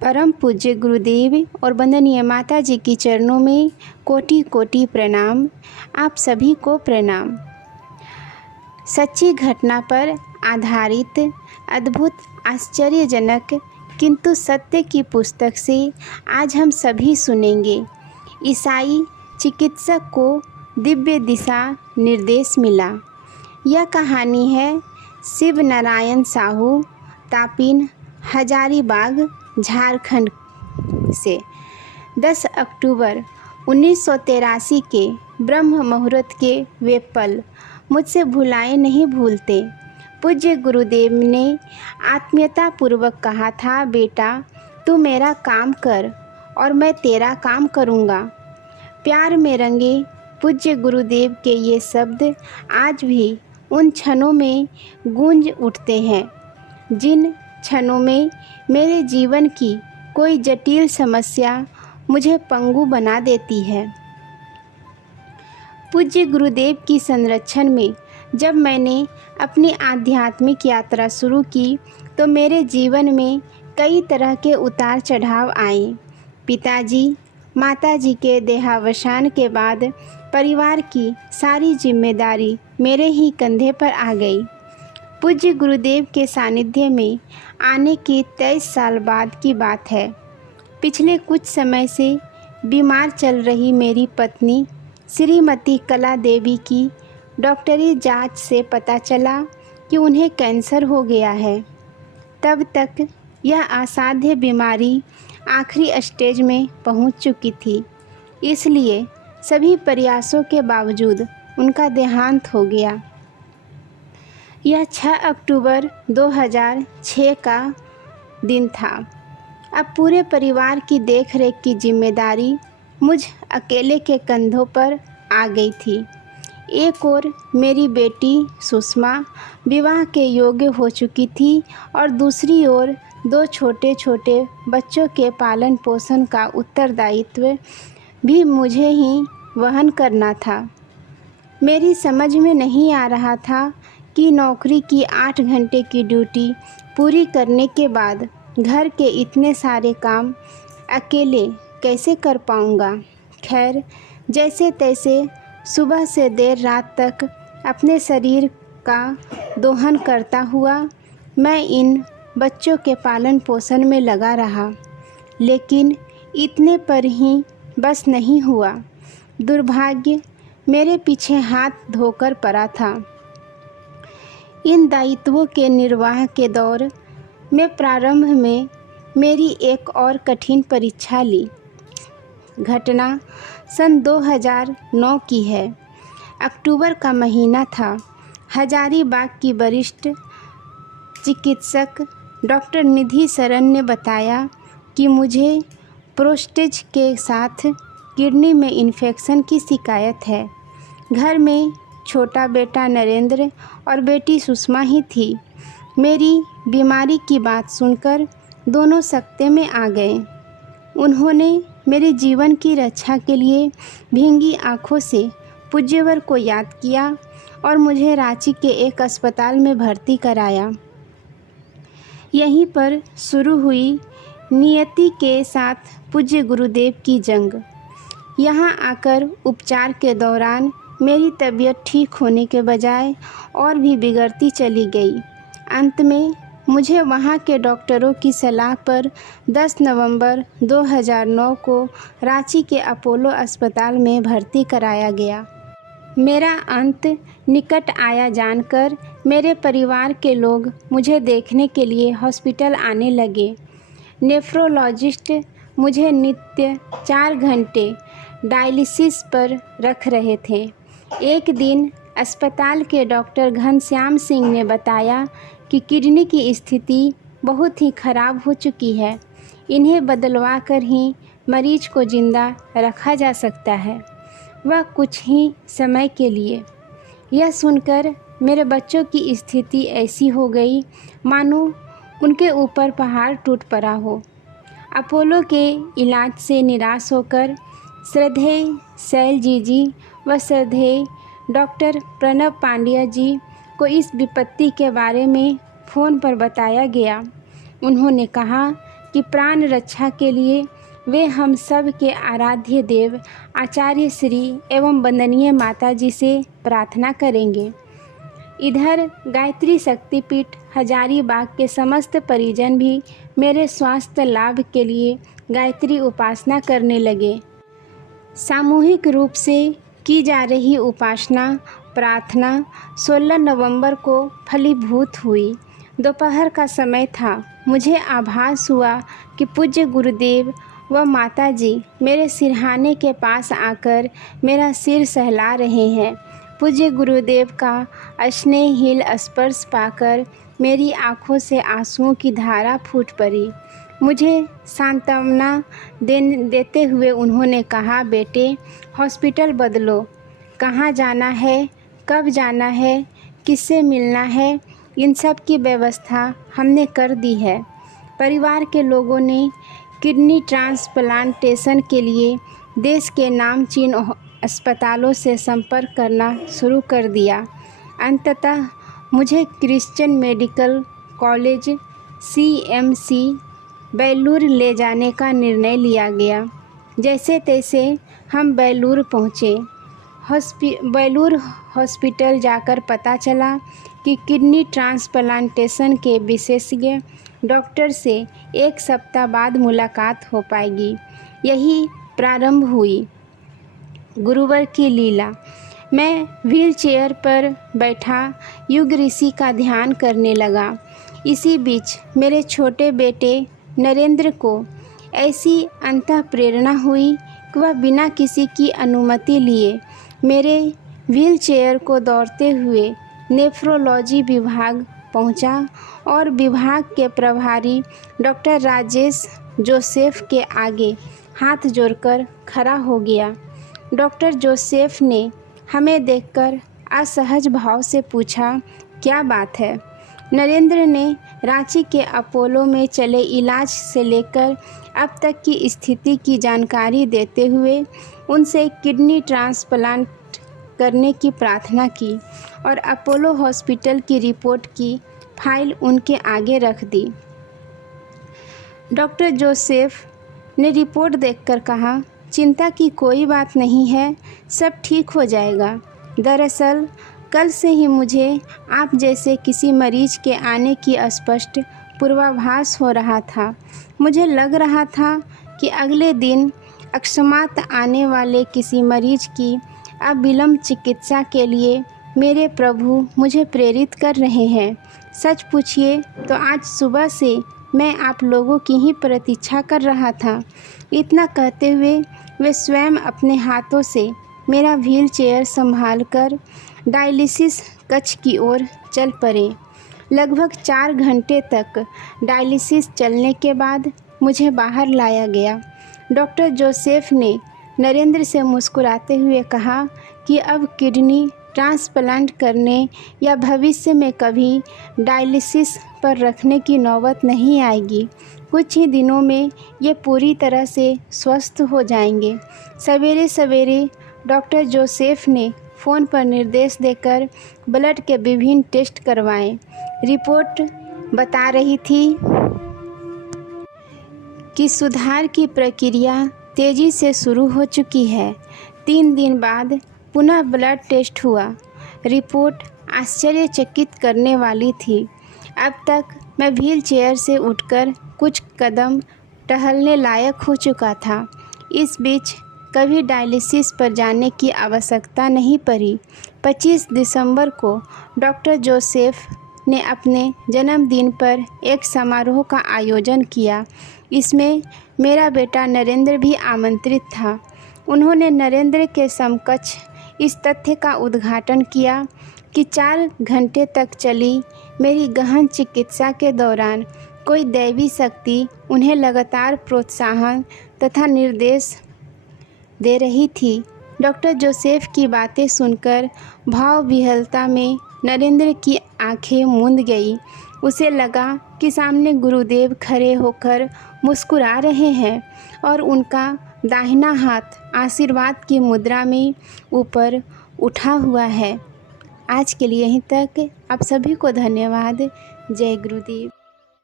परम पूज्य गुरुदेव और वंदनीय माता जी की चरणों में कोटि कोटि प्रणाम। आप सभी को प्रणाम। सच्ची घटना पर आधारित अद्भुत आश्चर्यजनक किंतु सत्य की पुस्तक से आज हम सभी सुनेंगे। ईसाई चिकित्सक को दिव्य दिशा निर्देश मिला। यह कहानी है शिव नारायण साहू, तापीन, हजारीबाग, झारखंड से। 10 अक्टूबर 1983 के ब्रह्म मुहूर्त के वे पल मुझसे भुलाए नहीं भूलते। पूज्य गुरुदेव ने आत्मीयता पूर्वक कहा था, बेटा तू मेरा काम कर और मैं तेरा काम करूँगा। प्यार में रंगे पूज्य गुरुदेव के ये शब्द आज भी उन क्षणों में गूंज उठते हैं जिन क्षणों में मेरे जीवन की कोई जटिल समस्या मुझे पंगु बना देती है। पूज्य गुरुदेव की संरक्षण में जब मैंने अपनी आध्यात्मिक यात्रा शुरू की तो मेरे जीवन में कई तरह के उतार चढ़ाव आए। पिताजी माताजी के देहावसान के बाद परिवार की सारी जिम्मेदारी मेरे ही कंधे पर आ गई। पूज्य गुरुदेव के सानिध्य में आने के 23 साल बाद की बात है। पिछले कुछ समय से बीमार चल रही मेरी पत्नी श्रीमती कला देवी की डॉक्टरी जांच से पता चला कि उन्हें कैंसर हो गया है। तब तक यह असाध्य बीमारी आखिरी स्टेज में पहुंच चुकी थी, इसलिए सभी प्रयासों के बावजूद उनका देहांत हो गया। यह 6 अक्टूबर 2006 का दिन था। अब पूरे परिवार की देखरेख की जिम्मेदारी मुझ अकेले के कंधों पर आ गई थी। एक ओर मेरी बेटी सुषमा विवाह के योग्य हो चुकी थी और दूसरी ओर 2 छोटे छोटे बच्चों के पालन पोषण का उत्तरदायित्व भी मुझे ही वहन करना था। मेरी समझ में नहीं आ रहा था कि नौकरी की 8 घंटे की ड्यूटी पूरी करने के बाद घर के इतने सारे काम अकेले कैसे कर पाऊँगा। खैर, जैसे तैसे सुबह से देर रात तक अपने शरीर का दोहन करता हुआ मैं इन बच्चों के पालन पोषण में लगा रहा, लेकिन इतने पर ही बस नहीं हुआ। दुर्भाग्य मेरे पीछे हाथ धोकर पड़ा था। इन दायित्वों के निर्वाह के दौर में प्रारंभ में मेरी एक और कठिन परीक्षा ली। घटना सन 2009 की है। अक्टूबर का महीना था। हजारीबाग की वरिष्ठ चिकित्सक डॉक्टर निधि शरण ने बताया कि मुझे प्रोस्टेट के साथ किडनी में इन्फेक्शन की शिकायत है। घर में छोटा बेटा नरेंद्र और बेटी सुषमा ही थी। मेरी बीमारी की बात सुनकर दोनों सकते में आ गए। उन्होंने मेरे जीवन की रक्षा के लिए भींगी आंखों से पूज्यवर को याद किया और मुझे रांची के एक अस्पताल में भर्ती कराया। यहीं पर शुरू हुई नियति के साथ पूज्य गुरुदेव की जंग। यहाँ आकर उपचार के दौरान मेरी तबीयत ठीक होने के बजाय और भी बिगड़ती चली गई। अंत में मुझे वहाँ के डॉक्टरों की सलाह पर 10 नवंबर 2009 को रांची के अपोलो अस्पताल में भर्ती कराया गया। मेरा अंत निकट आया जानकर मेरे परिवार के लोग मुझे देखने के लिए हॉस्पिटल आने लगे। नेफ्रोलॉजिस्ट मुझे नित्य 4 घंटे डायलिसिस पर रख रहे थे। एक दिन अस्पताल के डॉक्टर घनश्याम सिंह ने बताया कि किडनी की स्थिति बहुत ही खराब हो चुकी है। इन्हें बदलवा कर ही मरीज को जिंदा रखा जा सकता है, वह कुछ ही समय के लिए। यह सुनकर मेरे बच्चों की स्थिति ऐसी हो गई मानो उनके ऊपर पहाड़ टूट पड़ा हो। अपोलो के इलाज से निराश होकर श्रद्धेय शैलजी जी व श्रद्धेय डॉक्टर प्रणव पांड्या जी को इस विपत्ति के बारे में फ़ोन पर बताया गया। उन्होंने कहा कि प्राण रक्षा के लिए वे हम सब के आराध्य देव आचार्य श्री एवं वंदनीय माता जी से प्रार्थना करेंगे। इधर गायत्री शक्तिपीठ हजारीबाग के समस्त परिजन भी मेरे स्वास्थ्य लाभ के लिए गायत्री उपासना करने लगे। सामूहिक रूप से की जा रही उपासना प्रार्थना 16 नवंबर को फलीभूत हुई। दोपहर का समय था। मुझे आभास हुआ कि पूज्य गुरुदेव व माता जी मेरे सिरहाने के पास आकर मेरा सिर सहला रहे हैं। पूज्य गुरुदेव का स्नेहहीन स्पर्श पाकर मेरी आंखों से आंसुओं की धारा फूट पड़ी। मुझे सांत्वना देते हुए उन्होंने कहा, बेटे हॉस्पिटल बदलो, कहाँ जाना है, कब जाना है, किससे मिलना है, इन सब की व्यवस्था हमने कर दी है। परिवार के लोगों ने किडनी ट्रांसप्लांटेशन के लिए देश के नामचीन अस्पतालों से संपर्क करना शुरू कर दिया। अंततः मुझे Christian medical college CMC Belur ले जाने का निर्णय लिया गया। जैसे तैसे हम बेलूर पहुँचे। बेलूर हॉस्पिटल जाकर पता चला कि किडनी ट्रांसप्लांटेशन के विशेषज्ञ डॉक्टर से 1 सप्ताह बाद मुलाकात हो पाएगी। यही प्रारंभ हुई गुरुवर की लीला। मैं व्हील चेयर पर बैठा युग ऋषि का ध्यान करने लगा। इसी बीच मेरे छोटे बेटे नरेंद्र को ऐसी अंतः प्रेरणा हुई कि वह बिना किसी की अनुमति लिए मेरे व्हील चेयर को दौड़ते हुए नेफ्रोलॉजी विभाग पहुंचा और विभाग के प्रभारी डॉक्टर राजेश जोसेफ के आगे हाथ जोड़कर खड़ा हो गया। डॉक्टर जोसेफ ने हमें देखकर असहज भाव से पूछा, क्या बात है? नरेंद्र ने रांची के अपोलो में चले इलाज से लेकर अब तक की स्थिति की जानकारी देते हुए उनसे किडनी ट्रांसप्लांट करने की प्रार्थना की और अपोलो हॉस्पिटल की रिपोर्ट की फाइल उनके आगे रख दी। डॉक्टर जोसेफ ने रिपोर्ट देखकर कहा, चिंता की कोई बात नहीं है, सब ठीक हो जाएगा। दरअसल कल से ही मुझे आप जैसे किसी मरीज के आने की स्पष्ट पूर्वाभास हो रहा था। मुझे लग रहा था कि अगले दिन अकस्मात आने वाले किसी मरीज की अविलंब चिकित्सा के लिए मेरे प्रभु मुझे प्रेरित कर रहे हैं। सच पूछिए तो आज सुबह से मैं आप लोगों की ही प्रतीक्षा कर रहा था। इतना कहते हुए वे स्वयं अपने हाथों से मेरा व्हील चेयर संभालकर डायलिसिस कक्ष की ओर चल पड़े। लगभग 4 घंटे तक डायलिसिस चलने के बाद मुझे बाहर लाया गया। डॉक्टर जोसेफ ने नरेंद्र से मुस्कुराते हुए कहा कि अब किडनी ट्रांसप्लांट करने या भविष्य में कभी डायलिसिस पर रखने की नौबत नहीं आएगी। कुछ ही दिनों में ये पूरी तरह से स्वस्थ हो जाएंगे। सवेरे सवेरे डॉक्टर जोसेफ ने फ़ोन पर निर्देश देकर ब्लड के विभिन्न टेस्ट करवाए। रिपोर्ट बता रही थी कि सुधार की प्रक्रिया तेज़ी से शुरू हो चुकी है। 3 दिन बाद पुनः ब्लड टेस्ट हुआ। रिपोर्ट आश्चर्यचकित करने वाली थी। अब तक मैं व्हील चेयर से उठकर कुछ कदम टहलने लायक हो चुका था। इस बीच कभी डायलिसिस पर जाने की आवश्यकता नहीं पड़ी। 25 दिसंबर को डॉक्टर जोसेफ ने अपने जन्मदिन पर एक समारोह का आयोजन किया। इसमें मेरा बेटा नरेंद्र भी आमंत्रित था। उन्होंने नरेंद्र के समकक्ष इस तथ्य का उद्घाटन किया कि 4 घंटे तक चली मेरी गहन चिकित्सा के दौरान कोई दैवी शक्ति उन्हें लगातार प्रोत्साहन तथा निर्देश दे रही थी। डॉक्टर जोसेफ की बातें सुनकर भाव विह्वलता में नरेंद्र की आंखें मूंद गई। उसे लगा कि सामने गुरुदेव खड़े होकर मुस्कुरा रहे हैं और उनका दाहिना हाथ आशीर्वाद की मुद्रा में ऊपर उठा हुआ है। आज के लिए यहीं तक। आप सभी को धन्यवाद। जय गुरुदेव।